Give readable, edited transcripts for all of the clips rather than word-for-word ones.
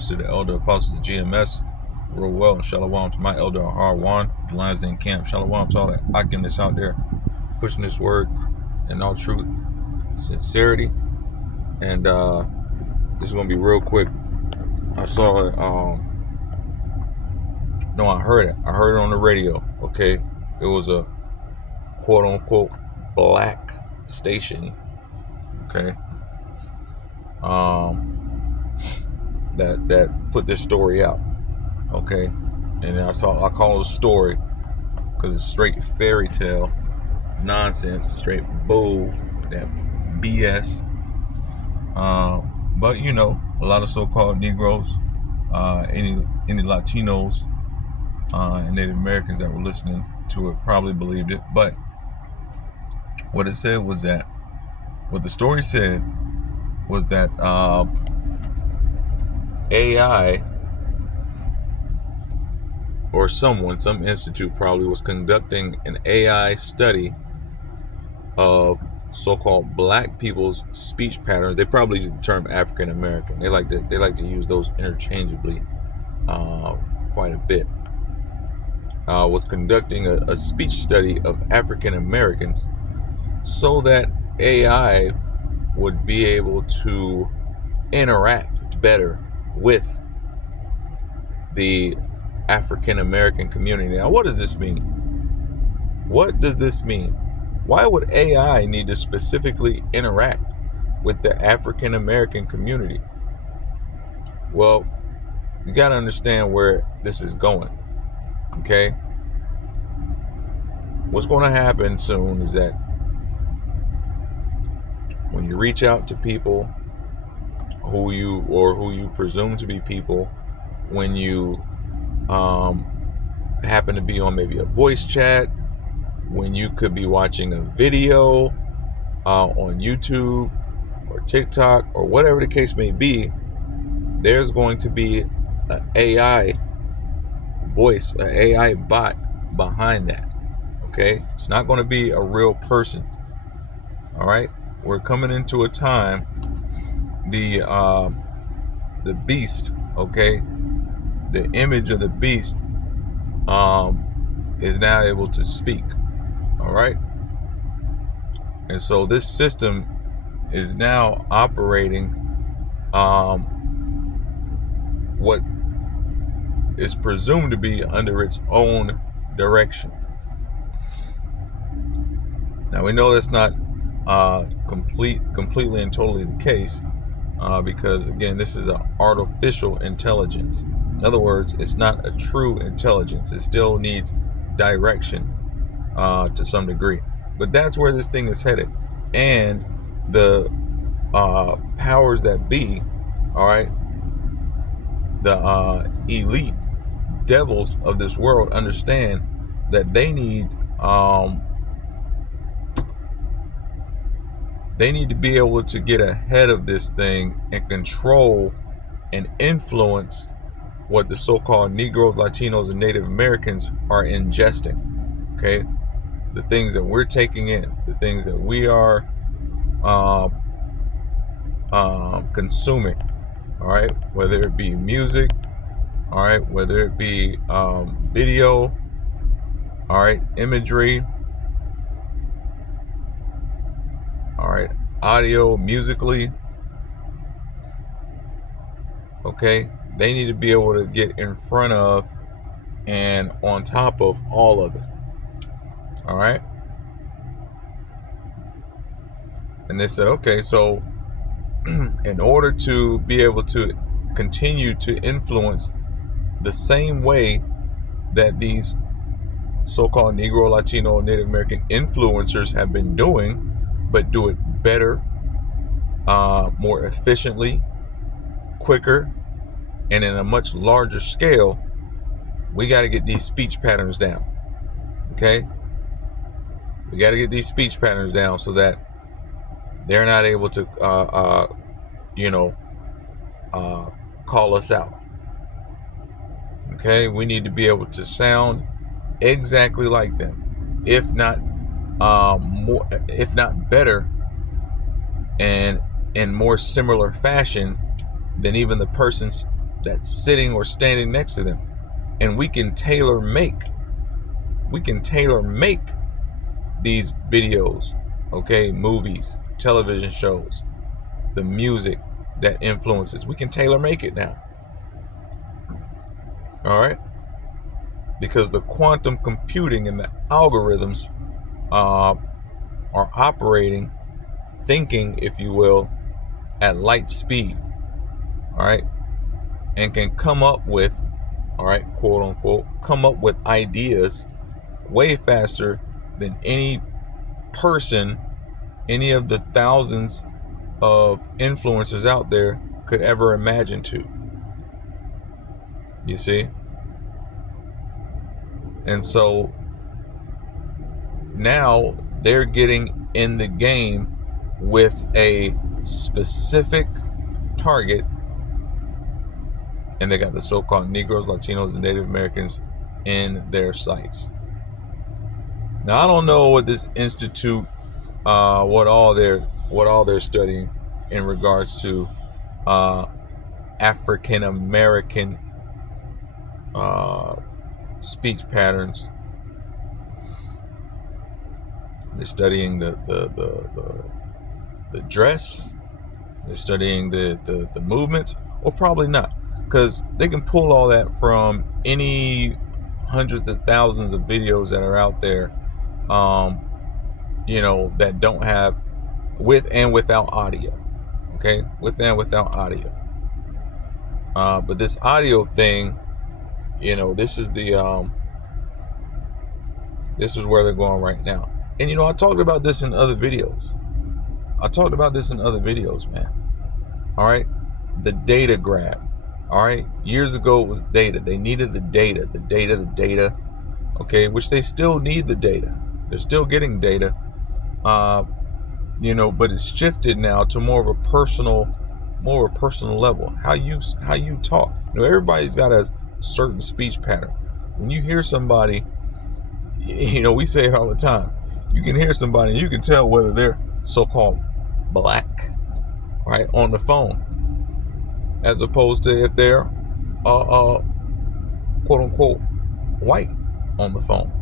honors to the elder apostles of GMS. Real well, and shalom to my elder R1, the Lionz Den camp. Shalom to all the Akim that's out there pushing this word in all truth, sincerity. And this is gonna be real quick. I saw it. No, I heard it. I heard it on the radio. Okay, it was a quote unquote black station. Okay. That put this story out. Okay, and I call it a story because it's straight fairy tale nonsense, straight bull, that BS. But you know, a lot of so-called Negroes, any Latinos, and Native Americans that were listening to it probably believed it. But what it said was that, what the story said was that AI or some institute probably was conducting an AI study of so-called black people's speech patterns. They probably use the term African American. They like to use those interchangeably quite a bit. Was conducting a speech study of African Americans so that AI would be able to interact better with the African American community. Now, what does this mean? What does this mean? Why would AI need to specifically interact with the African American community? Well, you got to understand where this is going. Okay? What's going to happen soon is that when you reach out to people who you presume to be people, when you happen to be on maybe a voice chat, when you could be watching a video on YouTube or TikTok or whatever the case may be, there's going to be an AI voice, an AI bot behind that. Okay? It's not going to be a real person. All right? We're coming into a time, the beast, okay, the image of the beast is now able to speak. All right, and so this system is now operating what is presumed to be under its own direction. Now we know that's not completely and totally the case, because again, this is an artificial intelligence. In other words, it's not a true intelligence. It still needs direction to some degree. But that's where this thing is headed. And the powers that be, all right, the elite devils of this world understand that they need to be able to get ahead of this thing and control and influence what the so-called Negroes, Latinos, and Native Americans are ingesting. Okay, the things that we're taking in, the things that we are consuming. All right, whether it be music, all right, whether it be video, all right, imagery, all right, audio, musically. Okay, they need to be able to get in front of and on top of all of it. All right. And they said, okay, so in order to be able to continue to influence the same way that these so-called Negro, Latino, and Native American influencers have been doing, but do it better, more efficiently, quicker, and in a much larger scale, we got to get these speech patterns down. Okay? We got to get these speech patterns down so that they're not able to, call us out. Okay? We need to be able to sound exactly like them, if not more, if not better, and in more similar fashion than even the person that's sitting or standing next to them, and we can tailor make these videos, okay, movies, television shows, the music that influences. We can tailor make it now. All right, because the quantum computing and the algorithms are operating, thinking, if you will, at light speed. All right, and can come up with, all right, quote unquote, come up with ideas way faster than any person, any of the thousands of influencers out there could ever imagine to. You see? And so now they're getting in the game with a specific target, and they got the so-called Negroes, Latinos, and Native Americans in their sights. Now, I don't know what this institute, what all they're studying in regards to African American speech patterns. They're studying the dress. They're studying the movements, or probably not, because they can pull all that from any hundreds of thousands of videos that are out there, that don't have, with and without audio. Okay, with and without audio. But this audio thing, this is where they're going right now. And I talked about this in other videos. Man. All right, the data grab. All right, years ago it was data. They needed the data. Okay, which they still need the data. They're still getting data. But it's shifted now to more of a personal level. How you talk. Everybody's got a certain speech pattern. When you hear somebody, we say it all the time. You can hear somebody, and you can tell whether they're so-called black, right, on the phone, as opposed to if they're quote unquote white on the phone.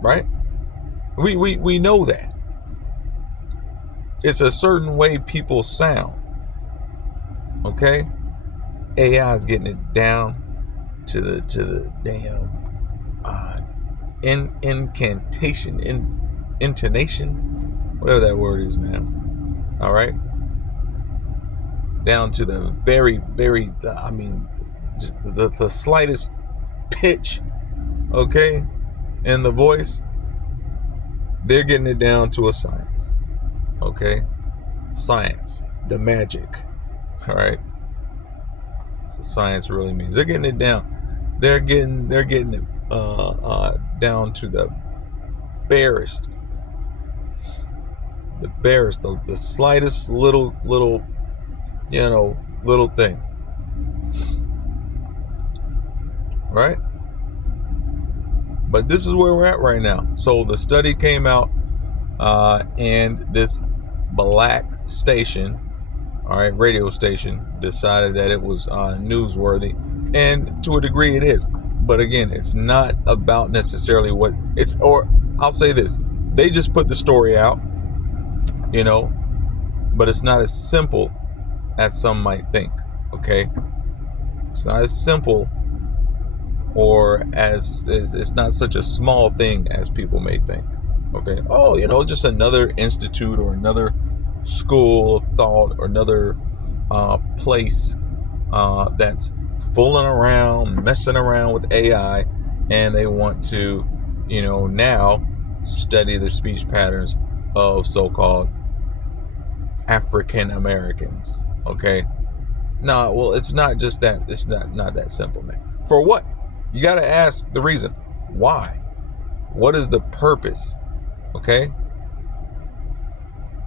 Right? We know that. It's a certain way people sound. Okay? AI is getting it down to the damn intonation, whatever that word is, man. All right? Down to the very, very, just the slightest pitch, okay, in the voice. They're getting it down to a science. Okay? Science. The magic. All right? What science really means. They're getting it down. They're getting it down to the barest. The slightest little thing. Right? But this is where we're at right now. So the study came out, and this black station, all right, radio station, decided that it was newsworthy, and to a degree it is. But again, it's not about necessarily what it's, or I'll say this, they just put the story out, but it's not as simple as some might think. Okay, it's not as simple, or as it's not such a small thing as people may think. Okay, just another institute or another school of thought or another place that's fooling around, messing around with AI, and they want to, now study the speech patterns of so-called African Americans. Okay, no, well, it's not just that. It's not that simple, man. For what? You got to ask the reason. Why? What is the purpose? Okay?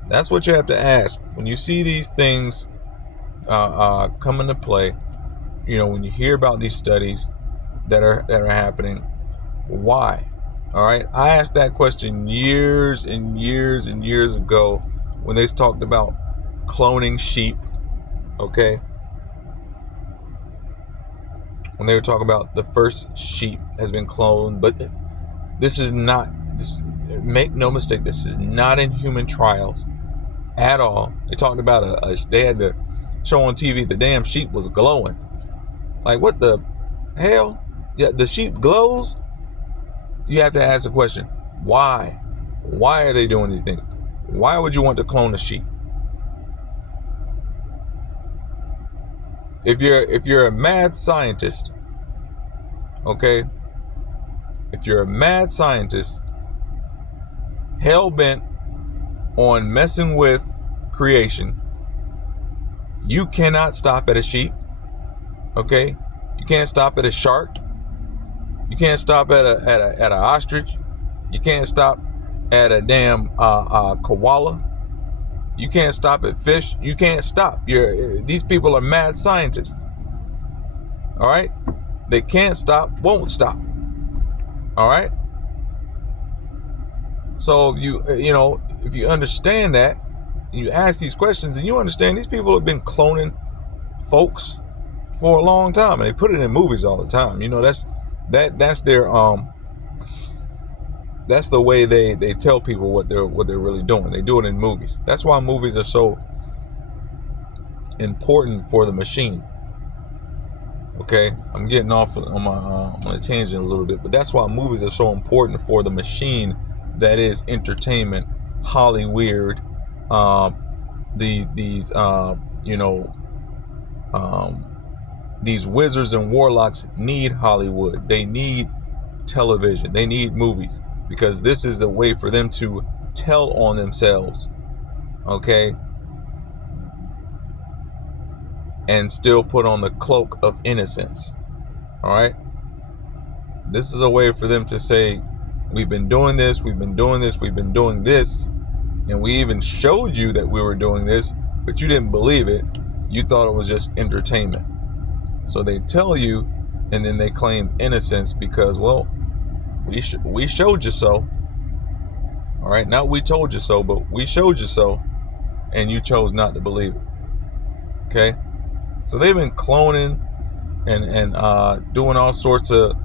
That's what you have to ask. When you see these things come into play, when you hear about these studies that are happening, why? All right? I asked that question years and years and years ago when they talked about cloning sheep. Okay? when they were talking about the first sheep has been cloned, but this is not, make no mistake, this is not in human trials at all. They talked about they had the show on TV, the damn sheep was glowing. Like, what the hell? Yeah, the sheep glows? You have to ask the question, why? Why are they doing these things? Why would you want to clone a sheep? If you're a mad scientist, okay? If you're a mad scientist, hell-bent on messing with creation, you cannot stop at a sheep, okay? You can't stop at a shark. You can't stop at an ostrich. You can't stop at a damn koala. You can't stop at fish. You can't stop. These people are mad scientists. All right? They can't stop, won't stop. All right? So if you understand that, you ask these questions, and you understand these people have been cloning folks for a long time, and they put it in movies all the time. That's their that's the way they tell people what they're really doing. They do it in movies. That's why movies are so important for the machine. Okay, I'm getting off on my tangent a little bit, but that's why movies are so important for the machine that is entertainment, Hollywood. These wizards and warlocks need Hollywood. They need television. They need movies, because this is the way for them to tell on themselves, okay? And still put on the cloak of innocence, all right? This is a way for them to say, we've been doing this, we've been doing this, we've been doing this, and we even showed you that we were doing this, but you didn't believe it. You thought it was just entertainment. So they tell you, and then they claim innocence because, well, we showed you so. All right, not we told you so, but we showed you so, and you chose not to believe it. Okay, so they've been cloning and doing all sorts of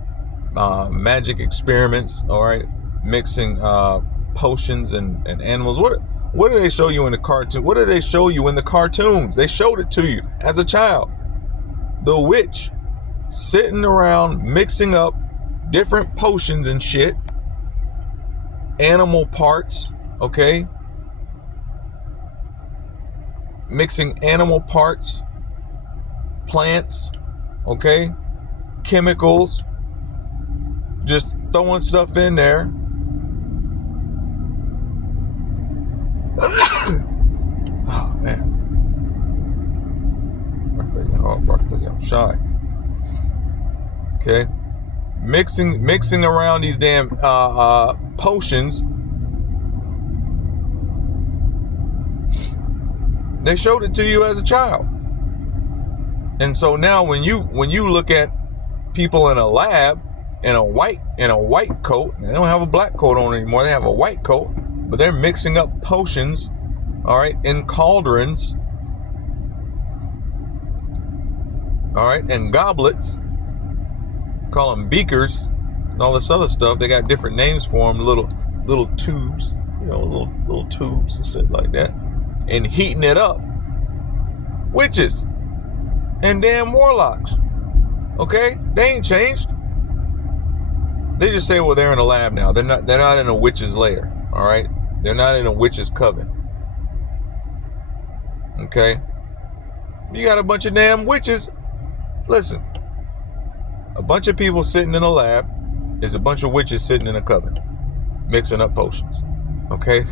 magic experiments. All right, mixing potions and animals. What do they show you in the cartoon? What do they show you in the cartoons? They showed it to you as a child. The witch sitting around mixing up different potions and shit, animal parts, okay? Mixing animal parts, plants, okay? Chemicals, just throwing stuff in there. Oh, man. I'm shy. Okay. Mixing around these damn potions. They showed it to you as a child. And so now when you look at people in a lab in a white coat, and they don't have a black coat on anymore, they have a white coat, but they're mixing up potions, all right, in cauldrons, all right, and goblets, call them beakers, and all this other stuff. They got different names for them, little tubes, little tubes and shit like that, and heating it up. Witches and damn warlocks, okay? They ain't changed. They just say, well, they're in a lab now. They're not in a witch's lair, all right? They're not in a witch's coven, okay? You got a bunch of damn witches. Listen, a bunch of people sitting in a lab is a bunch of witches sitting in a coven, mixing up potions, okay?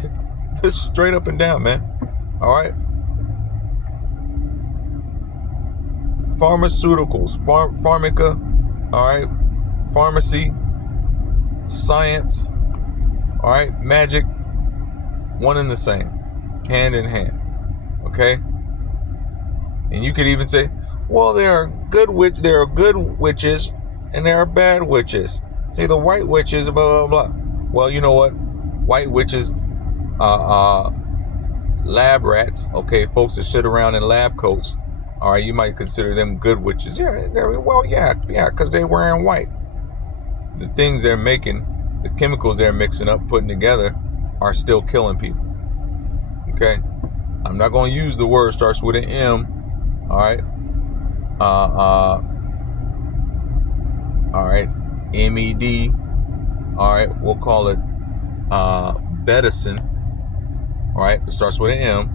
This is straight up and down, man, all right? Pharmaceuticals, pharmaca, all right? Pharmacy, science, all right? Magic, one and the same, hand in hand, okay? And you could even say, well, there are good witches and there are bad witches. See, the white witches, blah, blah, blah. Well, you know what? White witches, lab rats, okay, folks that sit around in lab coats, All right, you might consider them good witches. Yeah, because they're wearing white. The things they're making, the chemicals they're mixing up, putting together, are still killing people. Okay, I'm not going to use the word starts with an M. All right, all right, MED. All right, we'll call it Bedicin. All right, it starts with an M.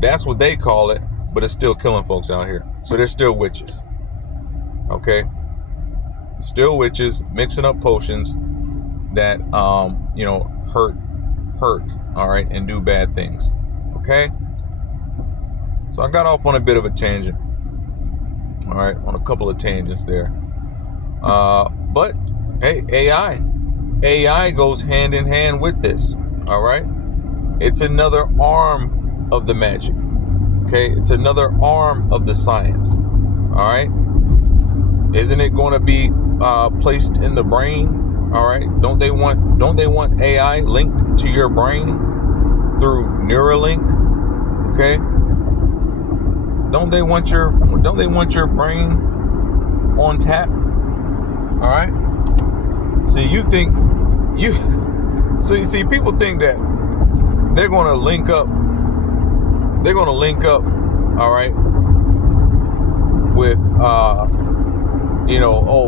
That's what they call it, but it's still killing folks out here. So they're still witches. Okay, still witches mixing up potions that hurt. All right, and do bad things. Okay, so I got off on a bit of a tangent. All right, on a couple of tangents there. But hey, AI goes hand in hand with this. All right, it's another arm of the magic. Okay, it's another arm of the science. All right, isn't it going to be placed in the brain? All right, don't they want AI linked to your brain through Neuralink? Okay, don't they want your brain on tap? All right. See, people think that they're going to link up. They're going to link up, all right, with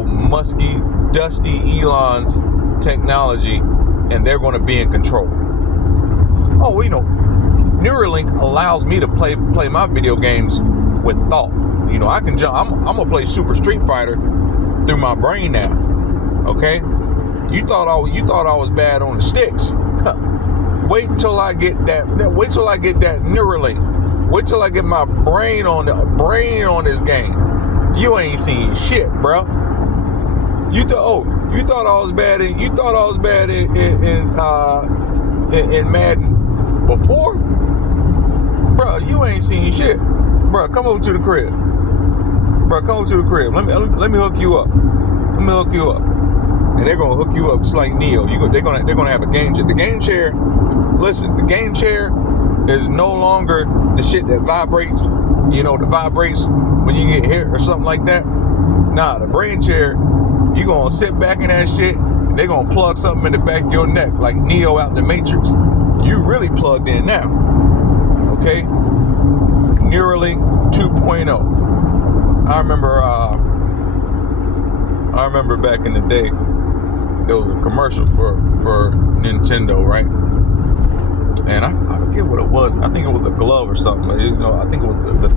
musky, dusty Elon's technology, and they're going to be in control. Oh, Neuralink allows me to play my video games with thought. I can jump. I'm gonna play Super Street Fighter through my brain now. Okay, you thought I was bad on the sticks. Wait till I get that. Wait till I get that Neuralink. Wait till I get my brain on this game. You ain't seen shit, bro. You thought I was bad in Madden before, bro. You ain't seen shit, bro. Come over to the crib, bro. Come over to the crib. Let me hook you up. And they're gonna hook you up just like Neo. They're gonna have a game chair. The game chair. Listen, the game chair is no longer the shit that vibrates. That vibrates when you get hit or something like that. Nah, the brain chair. You gonna sit back in that shit. And they're gonna plug something in the back of your neck like Neo out the Matrix. You really plugged in now. Okay. Neuralink 2.0. I remember back in the day, there was a commercial for Nintendo, right? And I forget what it was. I think it was a glove or something. I think it was the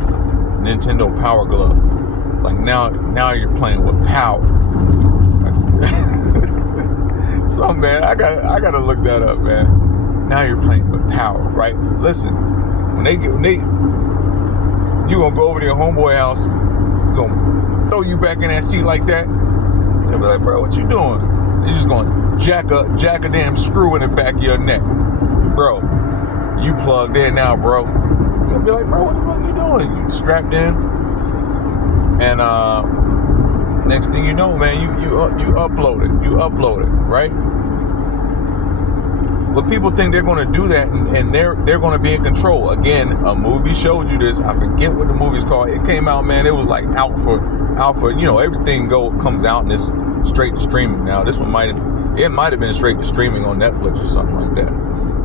Nintendo Power Glove. Like now you're playing with power. So man, I gotta look that up, man. Now you're playing with power, right? Listen, when you gonna go over to your homeboy house, you gonna throw you back in that seat like that. They'll be like, bro, what you doing? You're just gonna jack a damn screw in the back of your neck, bro. You plugged in now, bro. You'll be like, bro, what the fuck you doing? You strapped in, and next thing you know, man, you upload it, right? But people think they're going to do that, and they're going to be in control. Again, a movie showed you this. I forget what the movie's called. It came out, man. It was like out for everything comes out and it's straight to streaming now. This one might have been straight to streaming on Netflix or something like that.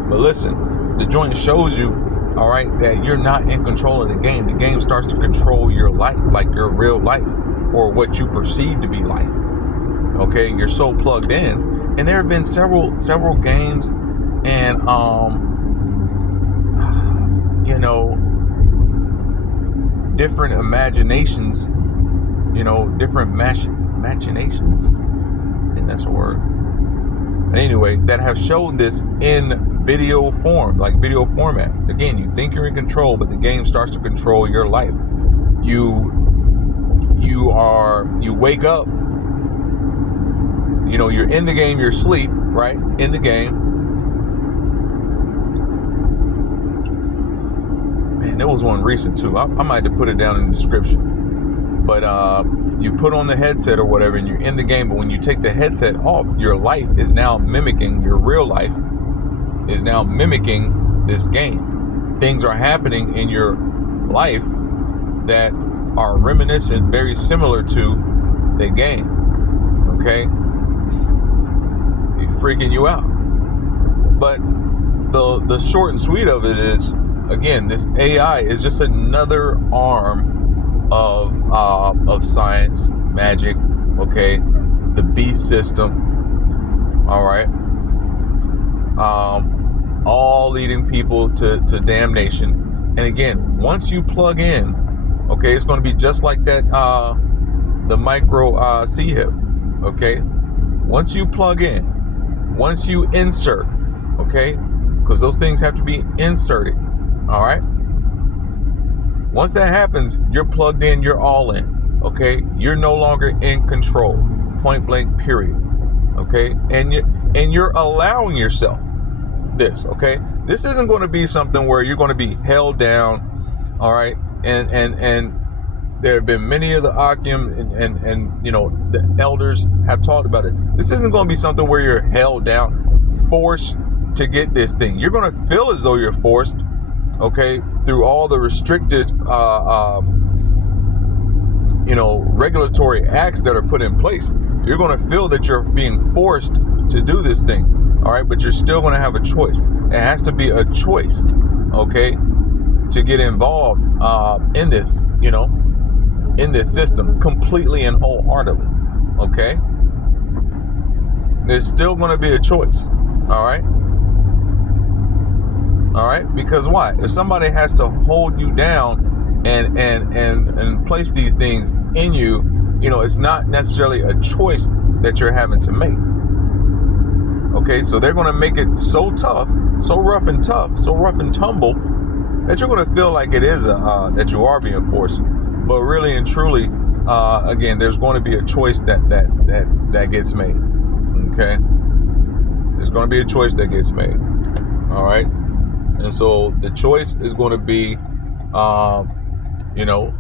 But listen, the joint shows you, all right, that you're not in control of the game. The game starts to control your life, like your real life, or what you perceive to be life. Okay, you're so plugged in, and there have been several games, and different imaginations, different machinations. I think that's a word. Anyway, that have shown this in video form, like video format. Again, you think you're in control, but the game starts to control your life. You wake up, you're in the game, you're asleep, right? In the game. Man, there was one recent too. I might have put it down in the description. But you put on the headset or whatever and you're in the game, but when you take the headset off, your life is now mimicking, your real life is now mimicking this game. Things are happening in your life that are reminiscent, very similar to the game. Okay, it's freaking you out. But the short and sweet of it is, again, this AI is just another arm of science, magic. Okay, the beast system. All right, all leading people to damnation. And again, once you plug in, okay, it's going to be just like that, the micro C hip. Okay, once you plug in, once you insert, okay, because those things have to be inserted. All right, once that happens, you're plugged in, you're all in. Okay, you're no longer in control, point blank, period. Okay, and you're allowing yourself this. Okay, this isn't going to be something where you're going to be held down. All right, and there have been many of the Akim and the elders have talked about it. This isn't going to be something where you're held down, forced to get this thing. You're going to feel as though you're forced, okay, through all the restrictive regulatory acts that are put in place. You're going to feel that you're being forced to do this thing. All right, but you're still going to have a choice. It has to be a choice, okay, to get involved in this, in this system completely and wholeheartedly. Okay, there's still going to be a choice. All right, because why? If somebody has to hold you down and place these things in you, it's not necessarily a choice that you're having to make. Okay, so they're going to make it so tough, so rough and tumble, that you're going to feel like it is that you are being forced. But really and truly, again, there's going to be a choice that gets made. Okay, there's going to be a choice that gets made. All right, and so the choice is going to be,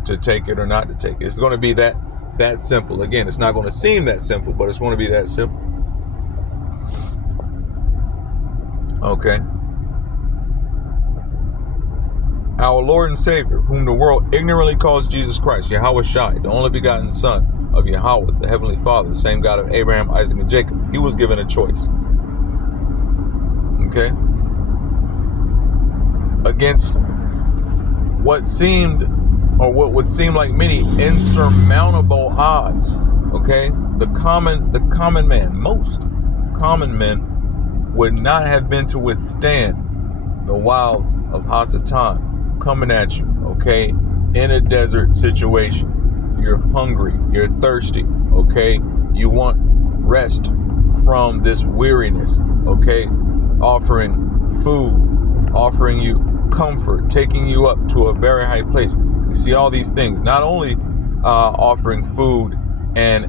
to take it or not to take it. It's going to be that simple. Again, it's not going to seem that simple, but it's going to be that simple. Okay. Our Lord and Savior, whom the world ignorantly calls Jesus Christ, Yahweh Shai, the only begotten Son of Yahweh, the Heavenly Father, the same God of Abraham, Isaac, and Jacob. He was given a choice. Okay? Against what seemed, or what would seem like many insurmountable odds. Okay? The common man, most common men would not have been to withstand the wiles of Hasatan coming at you, okay, in a desert situation. You're hungry, you're thirsty, okay, you want rest from this weariness, okay, offering food, offering you comfort, taking you up to a very high place. You see all these things, not only offering food and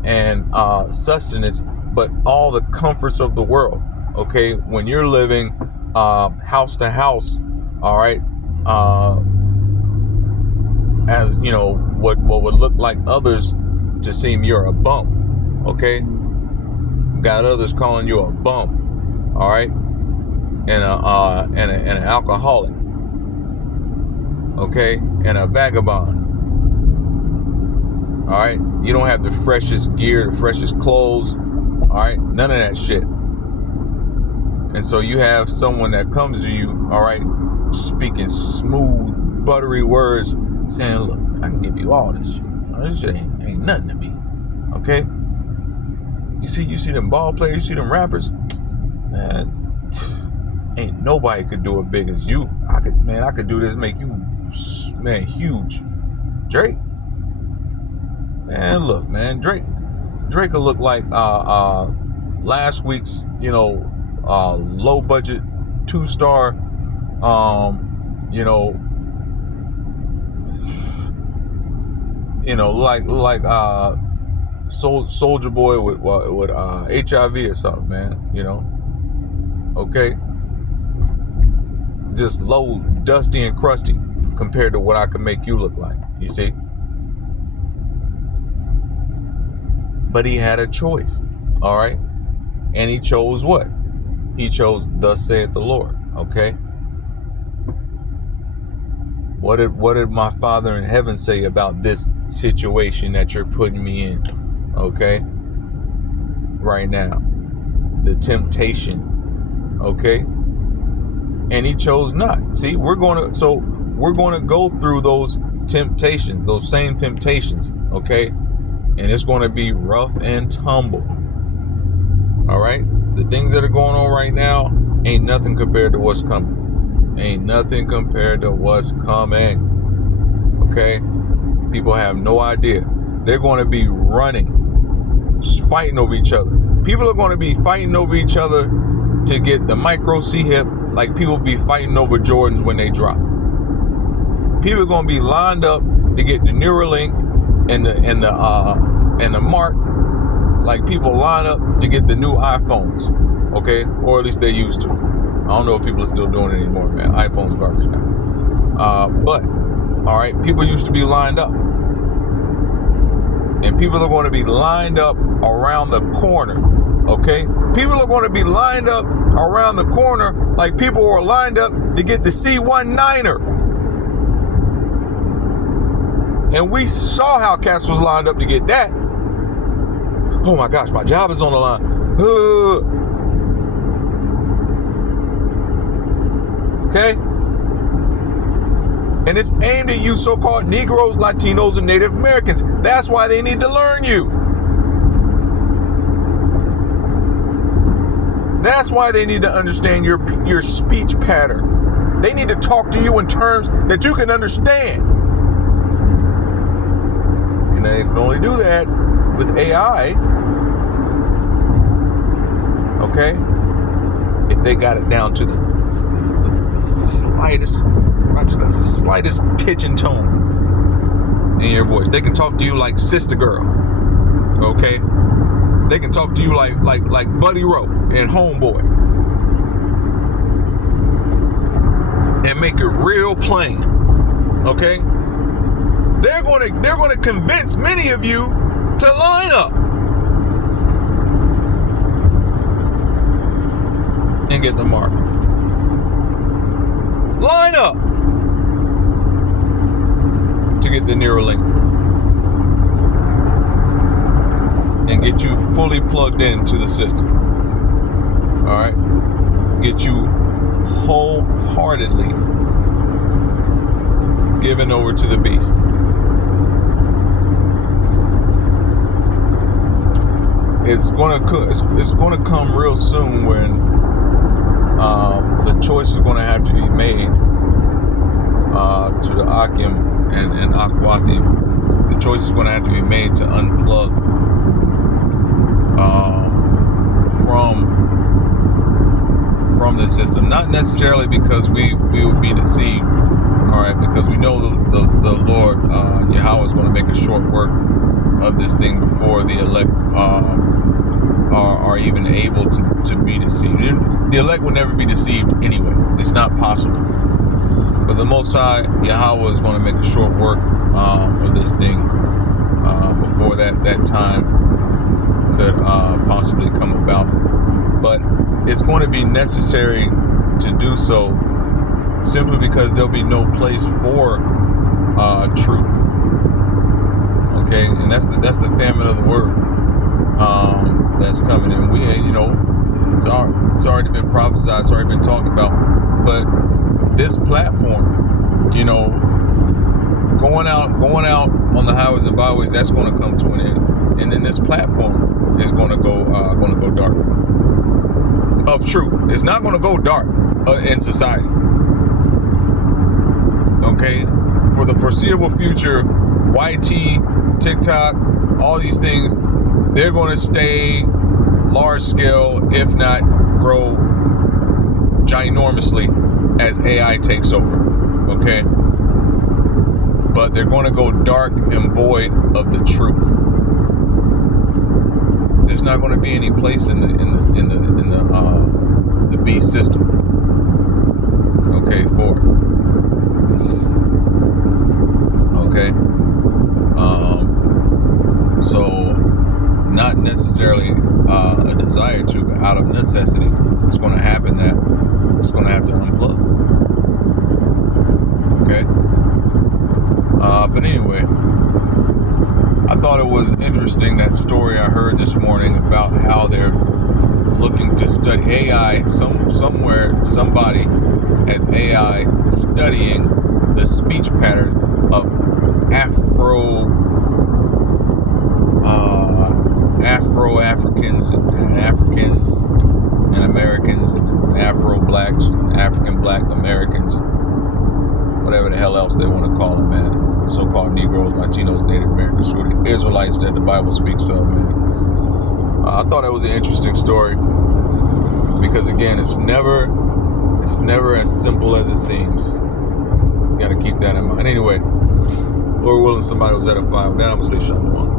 sustenance, but all the comforts of the world. Okay, when you're living house to house, all right, as what would look like others to seem you're a bum. Okay, got others calling you a bum, all right, and an alcoholic, okay, and a vagabond. All right, you don't have the freshest gear, the freshest clothes, all right, none of that shit. And so you have someone that comes to you, all right, speaking smooth, buttery words, saying, look, I can give you all this shit. This shit ain't nothing to me. Okay? You see them ball players, you see them rappers, man, ain't nobody could do it big as you. I could do this, make you, man, huge. Drake? Man, look, man, Drake will look like last week's, low budget 2-star like Soldier Boy with HIV or something, man. Okay, just low, dusty and crusty compared to what I can make you look like, you see. But he had a choice, all right, and he chose what? He chose, thus saith the Lord. Okay, What did my Father in heaven say about this situation that you're putting me in? Okay? Right now. The temptation. Okay? And he chose not. See, we're going to go through those temptations, those same temptations, okay? And it's going to be rough and tumble. All right? The things that are going on right now ain't nothing compared to what's coming. Ain't nothing compared to what's coming. Okay? People have no idea. They're going to be running, fighting over each other. People are going to be fighting over each other to get the micro C hip, like people be fighting over Jordans when they drop. People are going to be lined up to get the Neuralink and the Mark, like people line up to get the new iPhones. Okay? Or at least they used to. I don't know if people are still doing it anymore, man. iPhone's garbage now. But, all right, people used to be lined up. And people are going to be lined up around the corner, okay? People are going to be lined up around the corner like people were lined up to get the C19er. And we saw how cats was lined up to get that. Oh my gosh, my job is on the line. Okay? And it's aimed at you so-called Negroes, Latinos, and Native Americans. That's why they need to learn you. That's why they need to understand your speech pattern. They need to talk to you in terms that you can understand. And they can only do that with AI. Okay? If they got it down to the slightest, right to the slightest pitch and tone in your voice. They can talk to you like Sister Girl. Okay? They can talk to you like Buddy Rowe and Homeboy. And make it real plain. Okay? They're gonna convince many of you to line up and get the mark. Line up to get the Neuralink and get you fully plugged into the system. All right, get you wholeheartedly given over to the beast. It's gonna come real soon when the choice is going to have to be made to the Akim and Akwathim. The choice is going to have to be made to unplug from the system. Not necessarily because we would be deceived, all right, because we know the Lord Yahweh is going to make a short work of this thing before the elect are even able to be deceived. The elect will never be deceived anyway. It's not possible. But the Most High, Yahweh, is going to make a short work of this thing before that time could possibly come about. But it's going to be necessary to do so simply because there'll be no place for truth. Okay, and that's the famine of the word that's coming, and we, it's already been prophesied, it's already been talked about. But this platform, going out on the highways and byways, that's going to come to an end, and then this platform is going to go dark of truth. It's not going to go dark in society. Okay, for the foreseeable future, YT, TikTok, all these things, they're going to stay large scale, if not grow ginormously as AI takes over. Okay, but they're going to go dark and void of the truth. There's not going to be any place in the beast system. Okay, for it. Okay. So not necessarily a desire to, but out of necessity, it's going to happen that it's going to have to unplug. Okay. But anyway, I thought it was interesting, that story I heard this morning about how they're looking to study AI. Somewhere somebody has AI studying the speech pattern of Afro-Africans and Africans and Americans and Afro-Blacks and African Black Americans, whatever the hell else they want to call them, man. So-called Negroes, Latinos, Native Americans, the Israelites that the Bible speaks of, man. I thought that was an interesting story because, again, it's never as simple as it seems. You got to keep that in mind. Anyway, Lord willing, somebody was edified. With that, I'm going to say shalom.